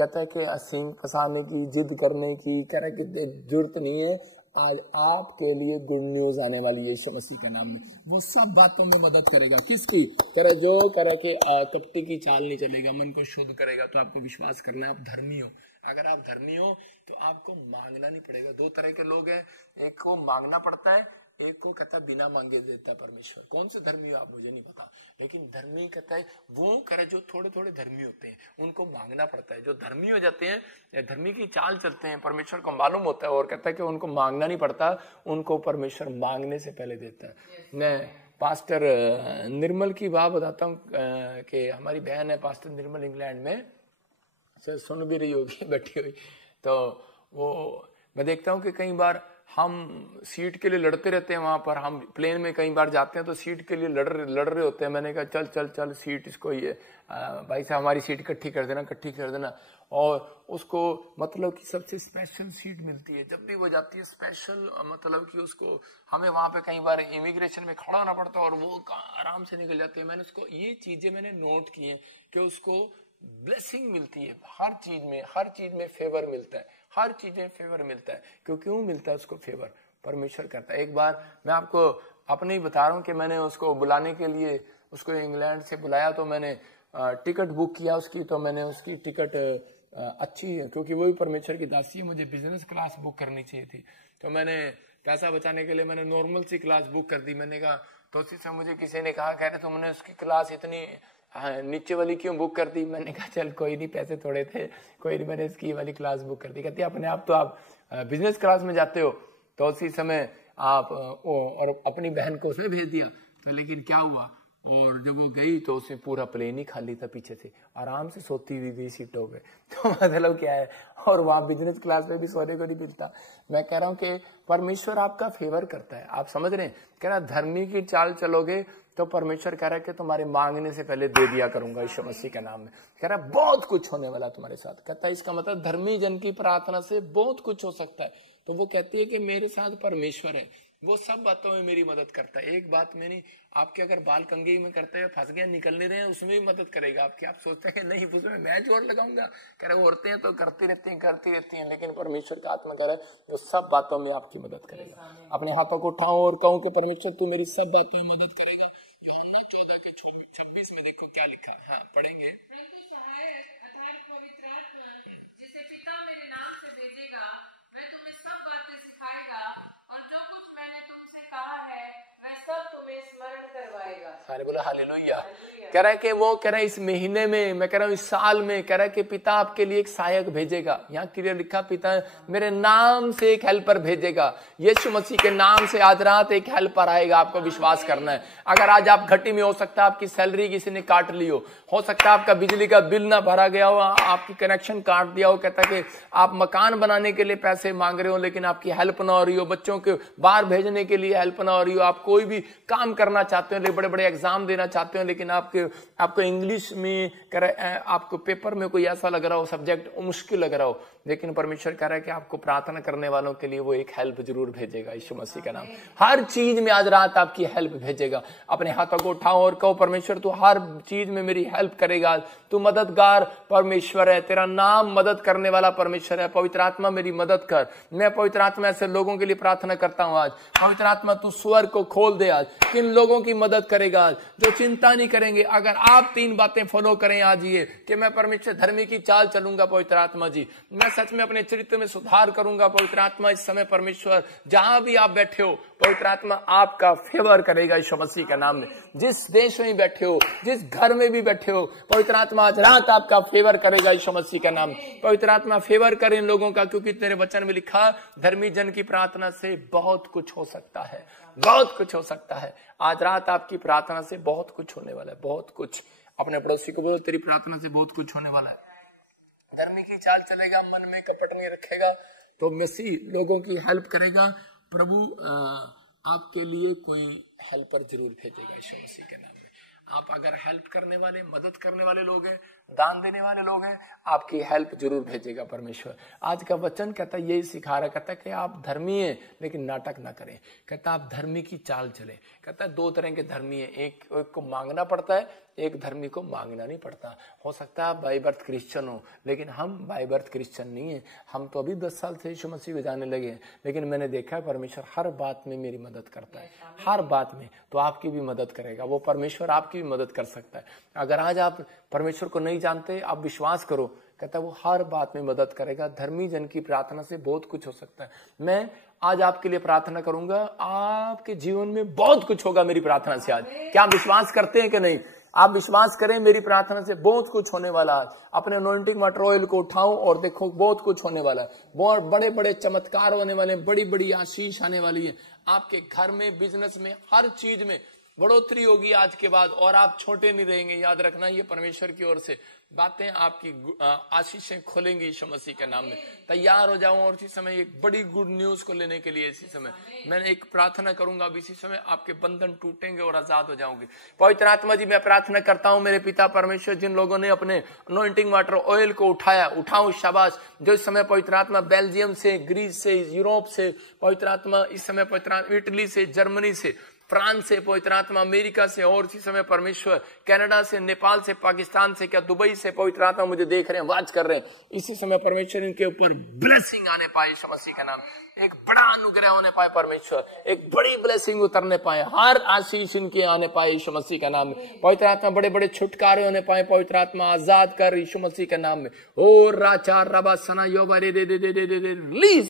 कहता है कि सींग फंसाने की, जिद करने की, कह रहा है कि जरूरत नहीं है। आज आपके लिए गुड न्यूज आने वाली है यीशु मसीह के नाम में। वो सब बातों में मदद करेगा। किसकी? कह रहा जो कह रहा कि कपटी की चाल नहीं चलेगा, मन को शुद्ध करेगा। तो आपको विश्वास करना है आप धर्मी हो। अगर आप धर्मी हो तो आपको मांगना नहीं पड़ेगा। दो तरह के लोग हैं, एक को मांगना पड़ता है, एक को कहता है बिना मांगे देता है परमेश्वर। कौन से धर्मी हो आप मुझे नहीं पता, लेकिन धर्मी कहता है वो करे जो थोड़े थोड़े धर्मी होते हैं, उनको मांगना पड़ता है। जो धर्मी हो जाते हैं या धर्मी की चाल चलते हैं, परमेश्वर को मालूम होता है और कहता है कि उनको मांगना नहीं पड़ता, उनको परमेश्वर मांगने से पहले देता है। मैं पास्टर निर्मल की बात बताता हूँ कि हमारी बहन है पास्टर निर्मल, इंग्लैंड में, सर सुन भी रही होगी बैठी हुई। तो वो मैं देखता हूँ कि कई बार हम सीट के लिए लड़ते रहते हैं। वहां पर हम प्लेन में कई बार जाते हैं तो सीट के लिए लड़ रहे होते हैं। मैंने कहा चल चल चल सीट इसको, ये भाई साहब हमारी सीट इकट्ठी कर देना, इकट्ठी कर देना। और उसको मतलब कि सबसे स्पेशल सीट मिलती है जब भी वो जाती है, स्पेशल मतलब कि उसको हमें वहां पे कई बार इमिग्रेशन में खड़ा होना पड़ता है और वो आराम से निकल जाती है। मैंने उसको ये चीजें मैंने नोट की है कि उसको ब्लेसिंग मिलती है हर चीज में फेवर मिलता है, हर चीज में फेवर मिलता है। क्यों मिलता है उसको फेवर? परमेश्वर करता है। एक बार मैं आपको अपने ही बता रहा हूँ कि मैंने उसको बुलाने के लिए उसको इंग्लैंड से बुलाया, तो मैंने टिकट बुक किया उसकी। तो मैंने उसकी टिकट अच्छी है क्योंकि वो भी परमेश्वर की दासी है, मुझे बिजनेस क्लास बुक करनी चाहिए थी। तो मैंने पैसा बचाने के लिए मैंने नॉर्मल सी क्लास बुक कर दी। मैंने कहा तो उसी से मुझे किसी ने कहा, कह रहे तुमने उसकी क्लास इतनी नीचे वाली क्यों बुक कर दी? मैंने कहा चल कोई नहीं, पैसे थोड़े थे, कोई नहीं, मैंने इसकी वाली क्लास बुक कर दी। कहती अपने आप तो आप बिजनेस क्लास में जाते हो। तो उसी समय आप और अपनी बहन को उसने भेज दिया। तो लेकिन क्या हुआ, और जब वो गई तो उसमें पूरा प्लेन ही खाली था, पीछे से आराम से सोती हुई गई सीटों पे। तो मतलब क्या है, और वहां बिजनेस क्लास में भी सोने को नहीं मिलता। मैं कह रहा हूं कि परमेश्वर आपका फेवर करता है, आप समझ रहे हैं? कह रहा धर्मी की चाल चलोगे तो परमेश्वर कह रहा है कि तुम्हारे मांगने से पहले दे दिया करूंगा यीशु मसीह के नाम में। कह रहा है बहुत कुछ होने वाला तुम्हारे साथ। कहता है इसका मतलब धर्मी जन की प्रार्थना से बहुत कुछ हो सकता है। तो वो कहती है कि मेरे साथ परमेश्वर है, वो सब बातों में मेरी मदद करता है। एक बात में नहीं, आपके अगर बाल कंघी में करते हुए फंस गए, निकल नहीं रहे हैं, उसमें भी मदद करेगा आपकी। आप सोचते हैं कि नहीं उसमें मैं जोर लगाऊंगा, कह रहे औरतें तो करती रहती हैं, लेकिन परमेश्वर का आत्मा कह रहा है वो सब बातों में आपकी मदद करेगा। अपने हाथों को उठाओ और कहूं कि परमेश्वर तू मेरी सब बातों में मदद करेगा। 14:26 में देखो क्या लिखा। हाँ पढ़ेंगे। सारे बोला हालेलुया। कह रहा है कि वो कह रहा है इस महीने में, मैं कह रहा हूँ इस साल में, कह रहा है कि पिता आपके लिए एक सहायक भेजेगा। यहाँ क्लियर लिखा पिता मेरे नाम से एक हेल्पर भेजेगा। यीशु मसीह के नाम से आज रात एक हेल्पर आएगा, आपको विश्वास करना है। अगर आज आप घटी में, हो सकता है आपकी सैलरी किसी ने काट ली हो सकता है आपका बिजली का बिल ना भरा गया हो, आपकी कनेक्शन काट दिया हो। कहता है कि आप मकान बनाने के लिए पैसे मांग रहे हो लेकिन आपकी हेल्प ना हो रही हो, बच्चों के बाहर भेजने के लिए हेल्प ना हो रही हो, आप कोई भी काम करना चाहते हो, बड़े बड़े एग्जाम देना चाहते हो, लेकिन आपको इंग्लिश में आपको पेपर में कोई ऐसा लग रहा हो, सब्जेक्ट मुश्किल लग रहा हो, लेकिन परमेश्वर कह रहा है कि आपको प्रार्थना करने वालों के लिए वो एक हेल्प जरूर भेजेगा यीशु मसीह का नाम। हर चीज में आज रात आपकी हेल्प भेजेगा। अपने हाथों को उठाओ और कहो परमेश्वर तू हर चीज में मेरी हेल्प करेगा, तू मददगार परमेश्वर है, तेरा नाम मदद करने वाला परमेश्वर है। पवित्र आत्मा मेरी मदद कर। मैं पवित्र आत्मा ऐसे लोगों के लिए प्रार्थना करता हूं आज, पवित्र आत्मा तू स्वर को खोल दे आज। किन लोगों की मदद करेगा आज जो चिंता नहीं करेंगे? अगर आप 3 बातें फॉलो करें आज, ये कि मैं परमेश्वर धर्मी की चाल चलूंगा पवित्र आत्मा जी, मैं सच में अपने चरित्र में सुधार करूंगा पवित्र आत्मा। इस समय परमेश्वर जहां भी आप बैठे हो, पवित्र आत्मा आपका फेवर करेगा यीशु मसीह का नाम में। जिस देश में बैठे हो, जिस घर में भी बैठे हो, पवित्र आत्मा आज रात आपका फेवर करेगा यीशु मसीह का नाम। पवित्र आत्मा फेवर करे इन लोगों का, क्योंकि तेरे वचन में लिखा धर्मी जन की प्रार्थना से बहुत कुछ हो सकता है, बहुत कुछ हो सकता है। आज रात आपकी प्रार्थना से बहुत कुछ होने वाला है, बहुत कुछ। अपने पड़ोसी को बोलो तेरी प्रार्थना से बहुत कुछ होने वाला है। धर्मी की चाल चलेगा, मन में कपट नहीं रखेगा, तो मसीह लोगों की हेल्प करेगा। प्रभु आपके लिए कोई हेल्पर जरूर भेजेगा यीशु मसीह के नाम में। आप अगर हेल्प करने वाले, मदद करने वाले लोग हैं, दान देने वाले लोग हैं, आपकी हेल्प जरूर भेजेगा परमेश्वर। आज का वचन कहता है यही सिखा रहा है, कहता है कि आप धर्मी हैं लेकिन नाटक ना करें। कहता है आप धर्मी की चाल चले। कहता है 2 तरह के धर्मी हैं, एक को मांगना पड़ता है, एक धर्मी को मांगना नहीं पड़ता। हो सकता है बाय बर्थ क्रिश्चियन हो, लेकिन हम बाय बर्थ क्रिश्चियन नहीं है। हम तो अभी 10 साल से यीशु मसीह को जाने लगे हैं, लेकिन मैंने देखा है परमेश्वर हर बात में मेरी मदद करता है, हर बात में। तो आपकी भी मदद करेगा वो परमेश्वर, आपकी भी मदद कर सकता है। अगर आज आप परमेश्वर को नहीं जानते, आप विश्वास करो, कहता है वो हर बात में मदद करेगा। धर्मी जन की प्रार्थना से बहुत कुछ हो सकता है। मैं आज आपके लिए प्रार्थना करूंगा, आपके जीवन में बहुत कुछ होगा मेरी प्रार्थना से आज। क्या आप विश्वास करते हैं कि नहीं? आप विश्वास करें, मेरी प्रार्थना से बहुत कुछ होने वाला है। अपने अनॉइंटिंग वाटर ऑयल को उठाओ और देखो बहुत कुछ होने वाला है। बहुत बड़े बड़े चमत्कार होने वाले हैं, बड़ी बड़ी आशीष आने वाली है। आपके घर में, बिजनेस में, हर चीज में बढ़ोतरी होगी आज के बाद, और आप छोटे नहीं रहेंगे। याद रखना, ये परमेश्वर की ओर से बातें, आपकी आशीषें खोलेंगी यीशु मसीह के नाम में। तैयार हो जाऊं और इसी समय एक बड़ी गुड न्यूज को लेने के लिए इसी समय मैं एक प्रार्थना करूंगा। अब इसी समय आपके बंधन टूटेंगे और आजाद हो जाओगे। पवित्र आत्मा जी, मैं प्रार्थना करता हूं मेरे पिता परमेश्वर, जिन लोगों ने अपने अनॉइंटिंग वाटर ऑयल को उठाया, उठाओ शाबाश। जो इस समय पवित्र आत्मा बेल्जियम से, ग्रीस से, यूरोप से, पवित्र आत्मा इस समय पवित्र आत्मा इटली से, जर्मनी से, फ्रांस से, पवित्र आत्मा अमेरिका से, और इसी समय परमेश्वर कनाडा से, नेपाल से, पाकिस्तान से, क्या दुबई से पवित्र आत्मा मुझे देख रहे हैं, वाच कर रहे हैं। इसी समय परमेश्वर इनके ऊपर ब्लेसिंग आने पाए यीशु मसीह का नाम। एक बड़ा अनुग्रह होने पाए परमेश्वर, एक बड़ी ब्लेसिंग उतरने पाए, हर आशीष इनके आने पाए यीशु मसीह का नाम में। पवित्र आत्मा बड़े बड़े छुटकारे होने पाए, पवित्र आत्मा आजाद कर यीशु मसीह के नाम में। ओ राचा रबा सना योबा रे दे दे दे दे दे रिलीज